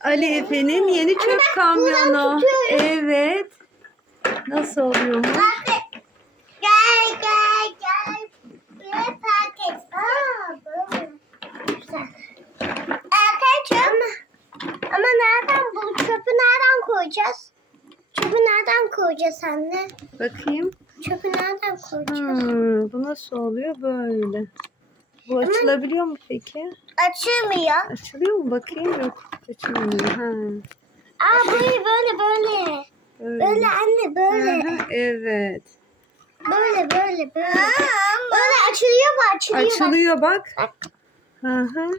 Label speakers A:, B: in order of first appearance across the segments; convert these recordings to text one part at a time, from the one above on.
A: Ali Efe'nin yeni çöp kamyonu. Evet. Nasıl oluyor?
B: Gel. Buraya park et. Böyle. Güzel. Ama nereden bu çöpü nereden koyacağız? Çöpü nereden koyacağız anne?
A: Bakayım.
B: Çöpü nereden koyacağız?
A: Bu nasıl oluyor? Böyle. Bu açılabiliyor mu peki?
B: Açılmıyor.
A: Açılıyor mu? Bakayım. Yok. Açılmıyor.
B: Böyle.
A: Böyle.
B: Böyle anne böyle.
A: Aha, evet.
B: Böyle. Böyle açılıyor mu?
A: Açılıyor bak.
B: Bak.
A: Aha.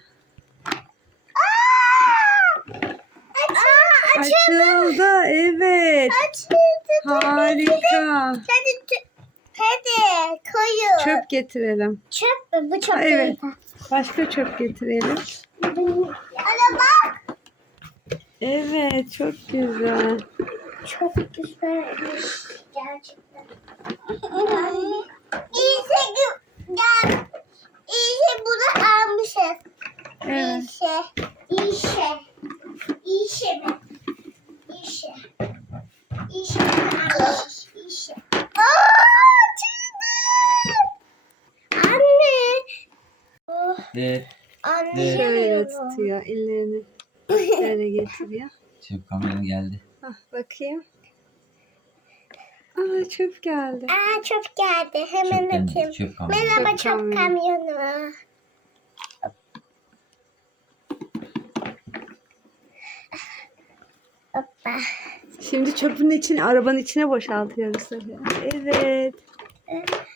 B: Açıldı.
A: Açıldı. Evet.
B: Açıldı.
A: Harika.
B: Hadi koyun.
A: Çöp getirelim.
B: Çöp mü? Bu çöp
A: Evet.
B: değil.
A: Başka çöp getirelim.
B: Ana bak.
A: Evet. Çok güzel.
B: Çok güzelmiş. Gerçekten. İyiyse bunu almışız.
A: Evet.
B: İyişe mi? İyişe bunu almışız. İyişe. Anne. Oh,
C: Evet.
B: anne.
A: Şöyle tutuyor. Ellerini böyle getiriyor.
C: Çöp kamyonu geldi.
A: Bakayım. Çöp geldi.
B: Çöp geldi. Hemen
C: Çöp geldi,
B: atayım.
C: çöp kamyonu.
B: Merhaba
A: Çöp
B: çöp
A: kamyonu.
B: kamyonu. Hoppa.
A: Şimdi çöpün içine, arabanın içine boşaltıyoruz tabii. Evet.